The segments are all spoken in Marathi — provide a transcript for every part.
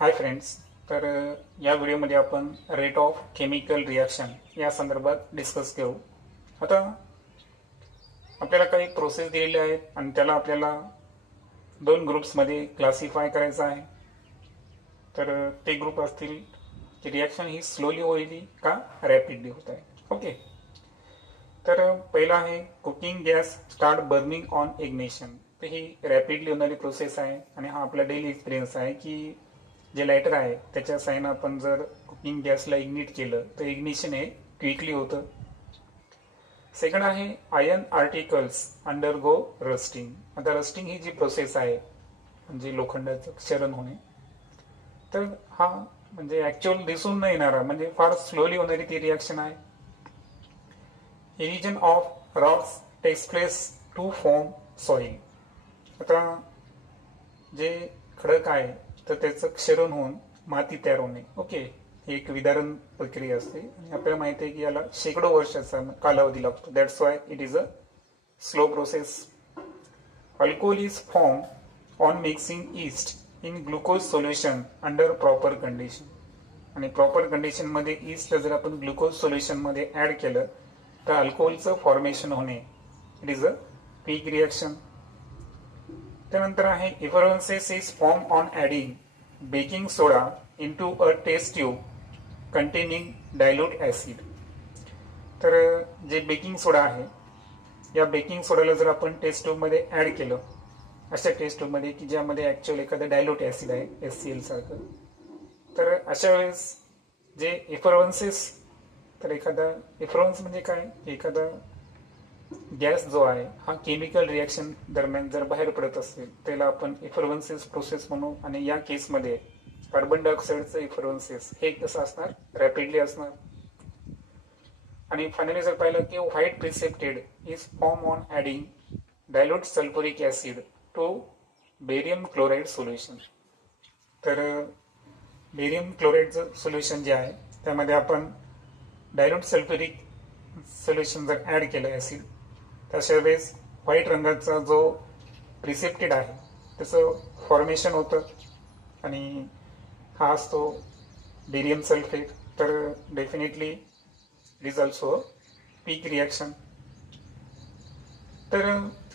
हाय फ्रेंड्स, तर या व्हिडिओमध्ये आपण रेट ऑफ केमिकल रिॲक्शन या संदर्भात डिस्कस करू। आता आपल्याला काही प्रोसेस दिलेले आहेत आणि त्याला आपल्याला दोन ग्रुप्समध्ये क्लासिफाय करायचं आहे। तर ते ग्रुप असतील की रिॲक्शन ही स्लोली होईल का रॅपिडली होत आहे। ओके, तर पहिला आहे cooking gas start burning on ignition. तर ही रॅपिडली होणारी प्रोसेस आहे आणि हा आपला डेली एक्सपिरियन्स आहे की जे लायटर आहे त्याच्या साइन आपण जर कुकिंग गॅसला इग्निट केलं तर इग्निशन हे क्विकली होतं। सेकंड आहे आयर्न आर्टिकल्स अंडरगो रस्टिंग। आता रस्टिंग ही जी प्रोसेस आहे म्हणजे लोखंडाचं क्षरण होणे, तर हा म्हणजे ऍक्च्युअल दिसून न येणारा म्हणजे फार स्लोली होणारी ती रिॲक्शन आहे। Erosion of rocks takes place to form soil. आता जे खडक आहे तर त्याचं क्षरण होऊन माती तयार होणे, ओके, ही एक विदारण प्रक्रिया असते आणि आपल्याला माहिती आहे की याला शेकडो वर्षाचा कालावधी लागतो। That's why it is a slow process. Alcohol is form on mixing east in glucose solution under proper condition. आणि प्रॉपर कंडिशन मध्ये ईस्टला जर आपण ग्लुकोज सोल्युशन मध्ये ऍड केलं तर अल्कोहोलचं फॉर्मेशन होणे, it is a quick reaction. त्यानंतर आहे effervescence is form on adding baking soda into a test tube containing dilute acid. तर जे बेकिंग सोडा आहे या बेकिंग सोडाला जर आपण टेस्ट ट्यूब मध्ये ऍड केलं, अशा टेस्ट ट्यूब मध्ये की ज्यामध्ये ऍक्च्युअली एखादं डायल्यूट ऍसिड आहे HCl सारखं, तर अशा वेळेस जे इफरन्सेस, तर एखादा इफरन्स म्हणजे काय, एखादा गॅस जो आहे हा केमिकल रिॲक्शन दरम्यान जर बाहेर पडत असेल त्याला आपण इफरन्सेस प्रोसेस म्हणू। आणि या केसमध्ये कार्बन डायऑक्साईडचं इफरन्सेस हे कसं असणार, रॅपिडली असणार। आणि फायनली जर पाहिलं की white precipitate is form on adding dilute sulphuric acid to barium chloride solution. तर बेरियम क्लोराइडचं सोल्युशन जे आहे त्यामध्ये आपण डायल्यूट सल्फ्युरिक सोल्युशन जर ऍड केलं ऍसिड, तशा वेळेस व्हाईट रंगाचा जो प्रिसेप्टेड आहे त्याचं फॉर्मेशन होतं आणि हा असतो बेरियम सल्फेट। तर definitely it is also quick reaction. तर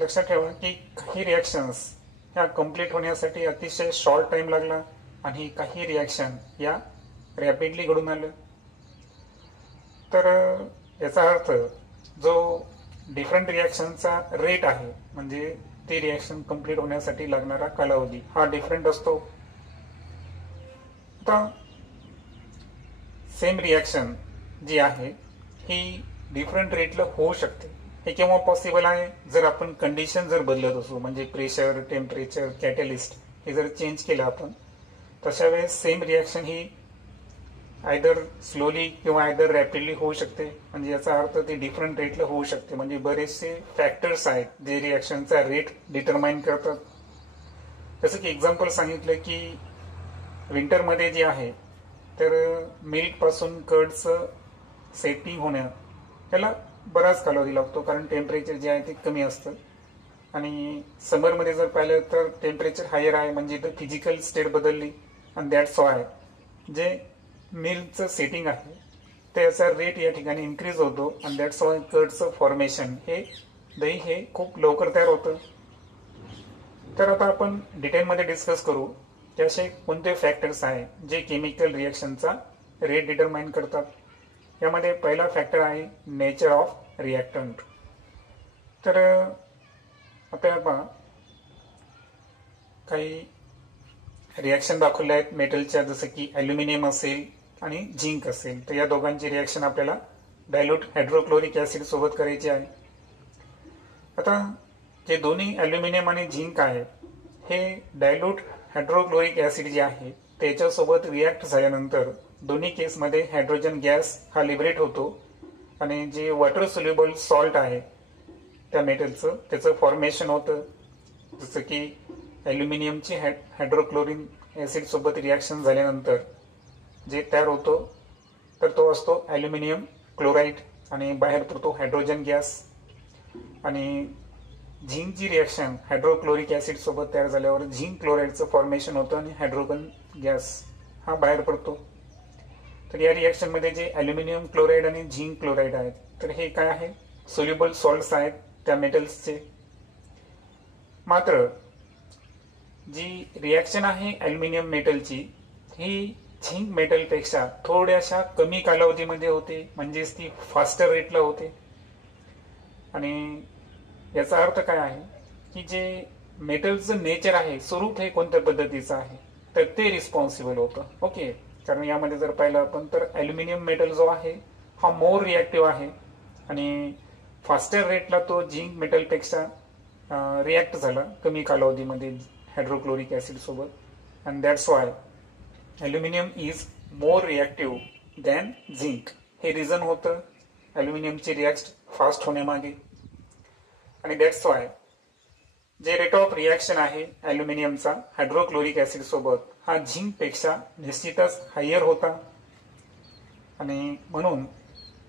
लक्षात ठेवा की काही रिॲक्शन्स ह्या कम्प्लीट होण्यासाठी अतिशय शॉर्ट टाइम लागला आणि काही रिॲक्शन या रॅपिडली घडून आलं। तर याचा अर्थ जो डिफरंट रिॲक्शनचा रेट आहे म्हणजे ते रिॲक्शन कम्प्लीट होण्यासाठी लागणारा कालावधी हा डिफरंट असतो। आता सेम रिॲक्शन जी आहे ही डिफरंट रेटला होऊ शकते। हे केव्हा पॉसिबल आहे, जर आपण कंडिशन जर बदलत असू, म्हणजे प्रेशर, टेम्परेचर, कॅटलिस्ट हे जर चेंज केलं आपण, तशा वेळेस सेम रिॲक्शन ही आयदर स्लोली किंवा आयदर रॅपिडली होऊ शकते। म्हणजे याचा अर्थ ते डिफरंट रेटला होऊ शकते। म्हणजे बरेचसे फॅक्टर्स आहेत जे रिॲक्शनचा रेट डिटरमाइन करतात। जसं की एक्झाम्पल सांगितलं की विंटरमध्ये जे आहे तर मिल्क पासून कर्डचं सेटिंग होणं त्याला बराच कालावधी लागतो, कारण टेम्परेचर जे आहे ते कमी असतं। आणि समरमध्ये जर पाहिलं तर टेम्परेचर हायर आहे म्हणजे इथं फिजिकल स्टेट बदलली आणि दॅट्स वाय जे मिल्कचं सेटिंग आहे त्याचा रेट या ठिकाणी इन्क्रीज होतो आणि दॅट्स वाय कर्डचं फॉर्मेशन हे दही हे खूप लवकर तयार होतं। तर आता आपण डिटेलमध्ये डिस्कस करू की असे कोणते फॅक्टर्स आहेत जे केमिकल रिॲक्शनचा रेट डिटरमाइन करतात। यामध्ये पहिला फॅक्टर आहे नेचर ऑफ रिॲक्टंट। तर आपल्याला पहा काही रिॲक्शन दाखवले आहेत मेटलच्या, जसं की ॲल्युमिनियम असेल आणि झिंक असेल। तर या दोघांची रिॲक्शन आपल्याला डायल्यूट हायड्रोक्लोरिक ऍसिड सोबत करायची आहे। आता जे दोन्ही ॲल्युमिनियम आणि झिंक आहे हे डायल्यूट हायड्रोक्लोरिक ऍसिड जे आहे त्याच्यासोबत रिॲक्ट झाल्यानंतर दोन्ही केसमध्ये हायड्रोजन गॅस हा लिबरेट होतो आणि जे वॉटर सोल्युबल सॉल्ट आहे त्या मेटलचं त्याचं फॉर्मेशन होतं। जसं की ॲल्युमिनियमची हायड्रोक्लोरिक ऍसिड सोबत रिॲक्शन झाल्यानंतर जे तयार होतो तर तो असतो ॲल्युमिनियम क्लोराइड आणि बाहेर पडतो हायड्रोजन गॅस। आणि झिंकची रिॲक्शन हायड्रोक्लोरिक ऍसिड सोबत तयार झाल्यावर झिंक क्लोराइडचं फॉर्मेशन होतं आणि हायड्रोजन गॅस हा बाहेर पडतो. तर या रिॲक्शनमध्ये जे ॲल्युमिनियम क्लोराईड आणि झिंक क्लोराईड आहेत, तर हे काय आहे, सोल्युबल सॉल्ट्स आहेत त्या मेटल्सचे. मात्र जी रिॲक्शन आहे ॲल्युमिनियम मेटलची, ही झिंक मेटलपेक्षा थोड्याशा कमी कालावधीमध्ये होते, म्हणजेच ती फास्टर रेटला होते. आणि याचा अर्थ काय आहे की जे मेटलचं नेचर आहे, स्वरूप हे कोणत्या पद्धतीचं आहे, तर ते रिस्पॉन्सिबल होतं. ओके, कारण यामध्ये जर पाहिलं आपण तर ॲल्युमिनियम मेटल जो आहे हा मोर रिॲक्टिव्ह आहे आणि फास्टर रेटला तो झिंक मेटलपेक्षा रिॲक्ट झाला कमी कालावधीमध्ये हायड्रोक्लोरिक ॲसिड सोबत. And that's why aluminium is more reactive than zinc. हे रिझन होतं ॲल्युमिनियमची रिॲक्ट फास्ट होण्यामागे. आणि दॅट्स वाय जे रेट ऑफ रिॲक्शन आहे ॲल्युमिनियमचा हायड्रोक्लोरिक ॲसिड सोबत हा झिंकपेक्षा निश्चितच हायर होता. आणि म्हणून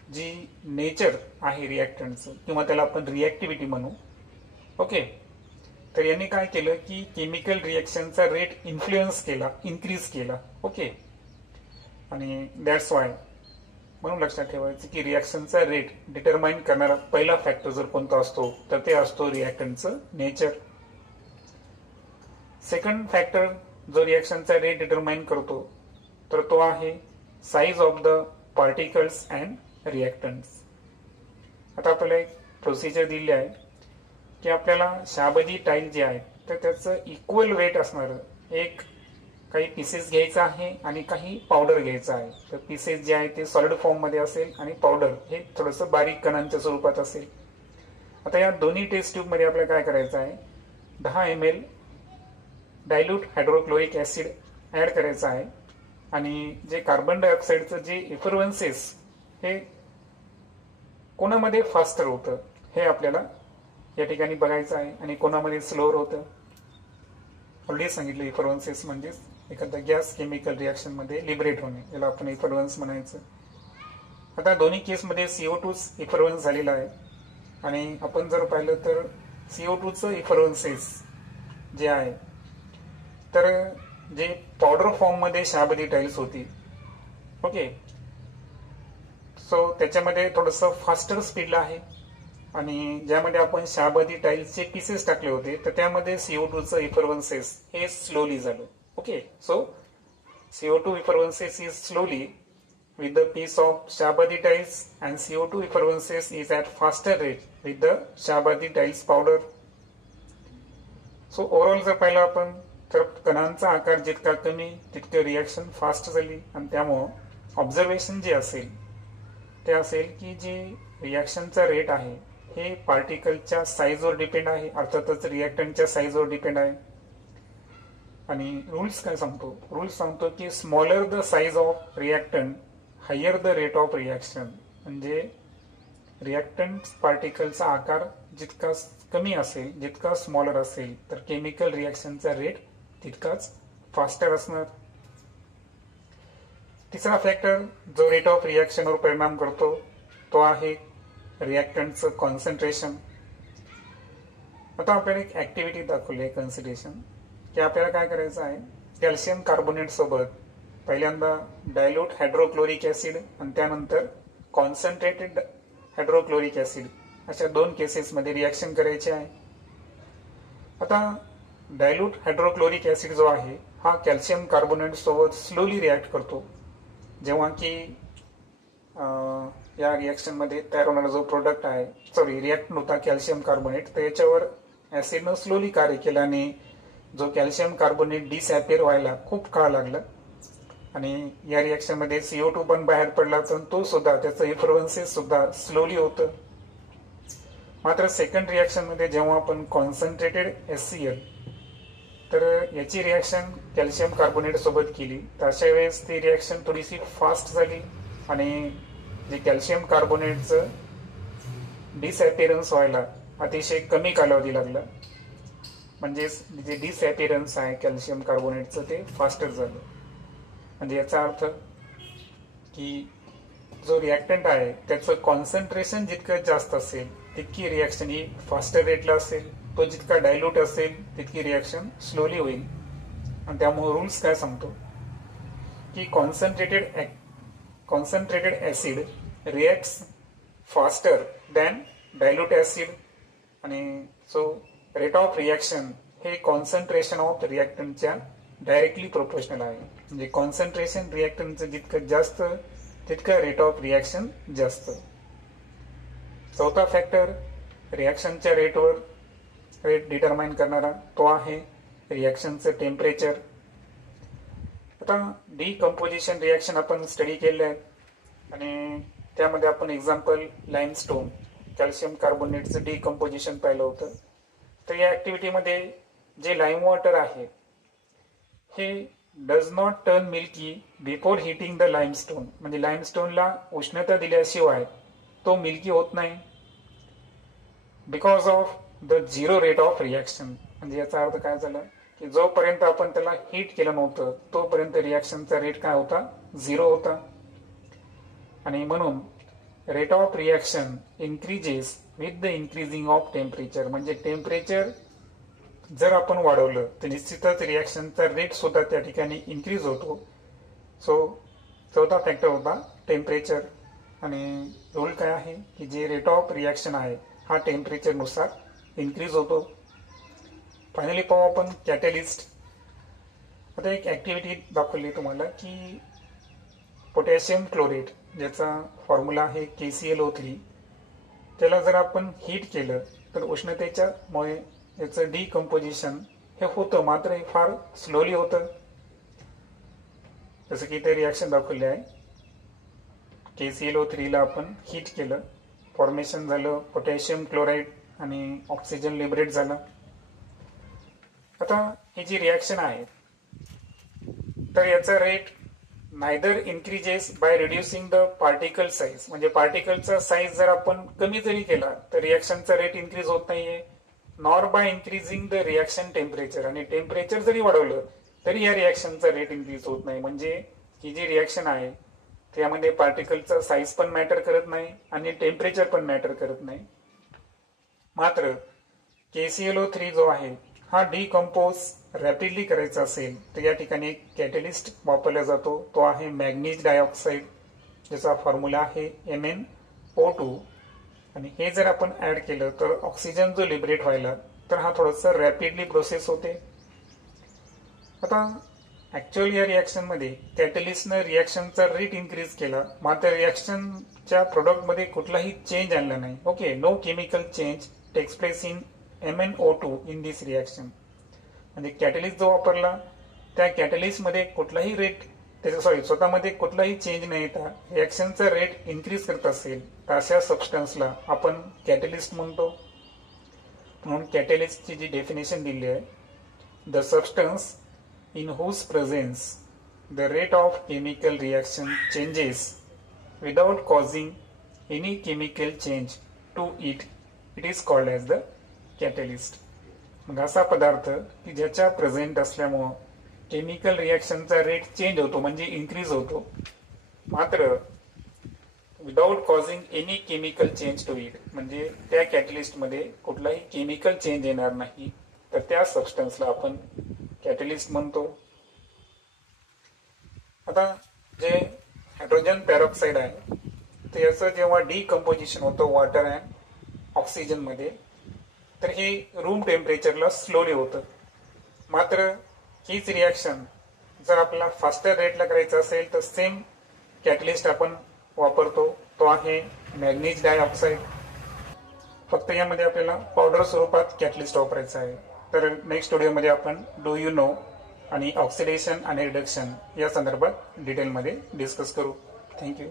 जी नेचर आहे रिॲक्टंटचं, किंवा त्याला आपण रिॲक्टिव्हिटी म्हणू, ओके, तर यांनी काय केलं की केमिकल रिॲक्शनचा रेट इन्फ्लुएन्स केला, इन्क्रीज केला. ओके, आणि दॅट्स वाय म्हणून लक्षात ठेवायचं की रिॲक्शनचा रेट डिटरमाइन करणारा पहिला फॅक्टर जर कोणता असतो तर ते असतो रिॲक्टंटचं नेचर. सेकंड फॅक्टर जो रिॲक्शनचा रेट डिटरमाइन करतो तर तो आहे size of the particles and reactants. आता आपल्याला एक प्रोसिजर दिली आहे की आपल्याला शाबदी टाईल जे आहेत तर त्याचं इक्वल वेट असणारं एक काही पीसेस घ्यायचं आहे आणि काही पावडर घ्यायचं आहे. तर पीसेस जे आहे ते सॉलिड फॉर्ममध्ये असेल आणि पावडर हे थोडंसं बारीक कणांच्या स्वरूपात असेल. आता या दोन्ही टेस्ट ट्यूबमध्ये आपल्याला काय करायचं आहे, 10 ml dilute hydrochloric acid add करायचं आहे. आणि जे कार्बन डायऑक्साईडचं जे इफरवन्सेस हे कोणामध्ये फास्टर होतं हे आपल्याला या ठिकाणी बघायचं आहे आणि कोणामध्ये स्लोअर होतं. ऑलरेडी सांगितलं इफरवन्सेस म्हणजे एखादा गॅस केमिकल रिॲक्शन मध्ये लिबरेट होणे, याला आपण इफरवन्स म्हणायचं. आता दोन्ही केसमध्ये CO2 इफरवन्स झालेला आहे आणि आपण जर पाहिलं तर CO2चं इफरवन्सेस जे आहे तर जे पावडर फॉर्म मध्ये शाबदी टाईल्स होती, ओके, सो त्याच्यामध्ये थोडंसं फास्टर स्पीडला आहे. आणि ज्यामध्ये आपण शाबदी टाईल्सचे पीसेस टाकले होते तर त्यामध्ये CO2चं इफरवन्सेस हे स्लोली झालं. Okay, so CO2 effervescence is slowly with the piece of Shabadi tiles and CO2 effervescence is at faster rate with the Shabadi tiles powder. So overall जर पाहिलं आपण तर कणांचा आकार जितका कमी तितकं रिॲक्शन फास्ट झाली. आणि त्यामुळं ऑब्झर्वेशन जे असेल ते असेल की जे रिॲक्शनचा रेट आहे हे पार्टिकलच्या साईजवर डिपेंड आहे, अर्थातच रिॲक्टंटच्या साईजवर डिपेंड आहे. आणि रूल्स काय सांगतो, रूल्स सांगतो की smaller the size of reactant higher the rate of reaction. म्हणजे रिॲक्टंट पार्टिकलचा आकार जितका कमी असेल, जितका स्मॉलर असेल तर केमिकल रिॲक्शनचा रेट तितकाच फास्टर असणार. तिसरा फॅक्टर जो रेट ऑफ रिॲक्शनवर परिणाम करतो तो आहे रिॲक्टंटचं कॉन्सन्ट्रेशन. आता आपल्याला एक ऍक्टिव्हिटी दाखवली आहे कन्सिडरेशन की आपल्याला काय करायचं आहे, कॅल्शियम कार्बोनेट सोबत पहिल्यांदा डायल्यूट हायड्रोक्लोरिक ॲसिड आणि त्यानंतर कॉन्सन्ट्रेटेड हायड्रोक्लोरिक ॲसिड अशा 2 केसेसमध्ये रिॲक्शन करायचे आहे. आता डायल्यूट हायड्रोक्लोरिक ॲसिड जो आहे हा कॅल्शियम कार्बोनेट सोबत स्लोली रिॲक्ट करतो. जेव्हा की या रिॲक्शनमध्ये तयार होणारा जो प्रोडक्ट आहे, रिॲक्ट होता कॅल्शियम कार्बोनेट, तर याच्यावर ॲसिडनं स्लोली कार्य केलं आणि जो कॅल्शियम कार्बोनेट डिसॅपियर व्हायला खूप काळ लागला. आणि या रिॲक्शनमध्ये CO2 पण बाहेर पडला तर तो सुद्धा त्याचं इफरवन्सेस सुद्धा स्लोली होतं. मात्र सेकंड रिॲक्शनमध्ये जेव्हा आपण कॉन्सन्ट्रेटेड HCl तर याची रिॲक्शन कॅल्शियम कार्बोनेट सोबत केली तर अशा वेळेस ती रिॲक्शन थोडीशी फास्ट झाली आणि जे कॅल्शियम कार्बोनेटचं डिसॅपियरन्स व्हायला अतिशय कमी कालावधी लागला. म्हणजेच जे डिसॅपियरन्स आहे कॅल्शियम कार्बोनेटचं ते फास्टर झालं. म्हणजे याचा अर्थ की जो रिॲक्टंट आहे त्याचं कॉन्सन्ट्रेशन जितकं जास्त असेल तितकी रिॲक्शन ही फास्टर रेटला असेल, तो जितका डायल्यूट असेल तितकी रिॲक्शन स्लोली होईल. आणि त्यामुळे रूल्स काय सांगतो की concentrated acid reacts faster than dilute acid आणि सो रेट ऑफ रिॲक्शन हे कॉन्सन्ट्रेशन ऑफ रिॲक्टंटच्या डायरेक्टली प्रोपोर्शनल आहे. म्हणजे कॉन्सन्ट्रेशन रिॲक्टंटचं जितकं जास्त तितकं रेट ऑफ रिॲक्शन जास्त. चौथा फॅक्टर रिॲक्शनच्या रेट डिटरमाइन करणारा तो आहे रिॲक्शनचं टेम्परेचर. आता डिकम्पोजिशन रिॲक्शन आपण स्टडी केले आहेत आणि त्यामध्ये आपण एक्झाम्पल लाईमस्टोन कॅल्शियम कार्बोनेटचं डिकम्पोजिशन पाहिलं होतं. तर या ॲक्टिव्हिटीमध्ये जे लाईम वॉटर आहे हे does not turn milky before heating the limestone. म्हणजे लाईमस्टोनला उष्णता दिल्याशिवाय तो मिल्की होत नाही because of the zero rate of reaction. म्हणजे याचा अर्थ काय झाला की जोपर्यंत आपण त्याला हीट केलं नव्हतं तोपर्यंत रिॲक्शनचा रेट काय होता, 0 होता. आणि म्हणून rate of reaction increases with the increasing of temperature. म्हणजे टेम्परेचर जर आपण वाढवलं तर निश्चितच रिॲक्शनचा रेट सुद्धा त्या ठिकाणी इन्क्रीज होतो. सो चौथा फॅक्टर होता टेम्परेचर. आणि रूल काय आहे की जे रेट ऑफ रिॲक्शन आहे हा टेम्परेचरनुसार इन्क्रीज होतो. फायनली पाहू आपण कॅटलिस्ट. आता एक ॲक्टिव्हिटी दाखवली तुम्हाला की पोटॅशियम क्लोरेट ज्याचा फॉर्म्युला आहे KClO3 त्याला जर आपण हीट केलं तर उष्णतेच्यामुळे याचं डिकम्पोजिशन हे होतं, मात्र हे फार स्लोली होतं. जसं की ते रिॲक्शन दाखवले आहे. KClO3 ला आपण हीट केलं, फॉर्मेशन झालं पोटॅशियम क्लोराईड आणि ऑक्सिजन लिबरेट झालं. आता ही जी रिॲक्शन आहे तर याचा rate neither increases by reducing the particle size. म्हणजे पार्टिकलचा साईज जर आपण कमी जरी केला तर रिॲक्शनचा रेट इन्क्रीज होत नाहीये, nor bye increasing the reaction temperature. आणि टेम्परेचर जरी वाढवलं तरी या रिॲक्शनचा रेट इन्क्रीज होत नाही. म्हणजे ही जी रिॲक्शन आहे त्यामध्ये पार्टिकलचा साईज पण मॅटर करत नाही आणि टेम्परेचर पण मॅटर करत नाही. मात्र KClO3 जो आहे हा डिकम्पोज रॅपिडली करायचा असेल तर या ठिकाणी एक कॅटलिस्ट वापरला जातो, तो आहे मॅग्नीज डायऑक्साईड ज्याचा फॉर्म्युला आहे MnO2. आणि हे जर आपण ऍड केलं तर ऑक्सिजन जो लिबरेट व्हायला तर हा थोडासा रॅपिडली प्रोसेस होते. आता ऍक्च्युअली या रिॲक्शनमध्ये कॅटलिस्टनं रिॲक्शनचा रेट इन्क्रीज केला, मात्र रिॲक्शनच्या प्रोडक्टमध्ये कुठलाही चेंज आणला नाही. Okay, no chemical change takes place in MnO2 in this reaction. म्हणजे कॅटलिस्ट जो वापरला त्या कॅटलिस्टमध्ये कुठलाही रेट स्वतःमध्ये कुठलाही चेंज न येता रिॲक्शनचा रेट इन्क्रीज करत असेल तर अशा सबस्टन्सला आपण कॅटलिस्ट म्हणतो. म्हणून कॅटलिस्टची जी डेफिनेशन दिली आहे, the substance in whose presence the rate of chemical reaction changes without causing any chemical change to it, it is called as the catalyst. मग असा पदार्थ की ज्याच्या प्रेझेंट असल्यामुळं केमिकल रिॲक्शनचा रेट चेंज होतो म्हणजे इन्क्रीज होतो, मात्र without causing any chemical change to it. म्हणजे त्या कॅटलिस्टमध्ये कुठलाही केमिकल चेंज येणार नाही तर त्या सबस्टन्सला आपण कॅटलिस्ट म्हणतो. आता जे हायड्रोजन पॅरॉक्साईड आहे तर याचं जेव्हा डिकम्पोजिशन होतं वॉटर अँड ऑक्सिजन मध्ये तर हे रूम टेम्परेचरला स्लोली होतं. मात्र हीच रिॲक्शन जर आपल्याला फास्टर रेटला करायचं असेल तर सेम कॅटलिस्ट आपण वापरतो, तो आहे मॅग्नीज डायऑक्साईड. फक्त यामध्ये आपल्याला पावडर स्वरूपात कॅटलिस्ट वापरायचं आहे. तर नेक्स्ट व्हिडिओमध्ये आपण डू यू नो आणि ऑक्सिडेशन आणि रिडक्शन या संदर्भात डिटेलमध्ये डिस्कस करू. थँक्यू.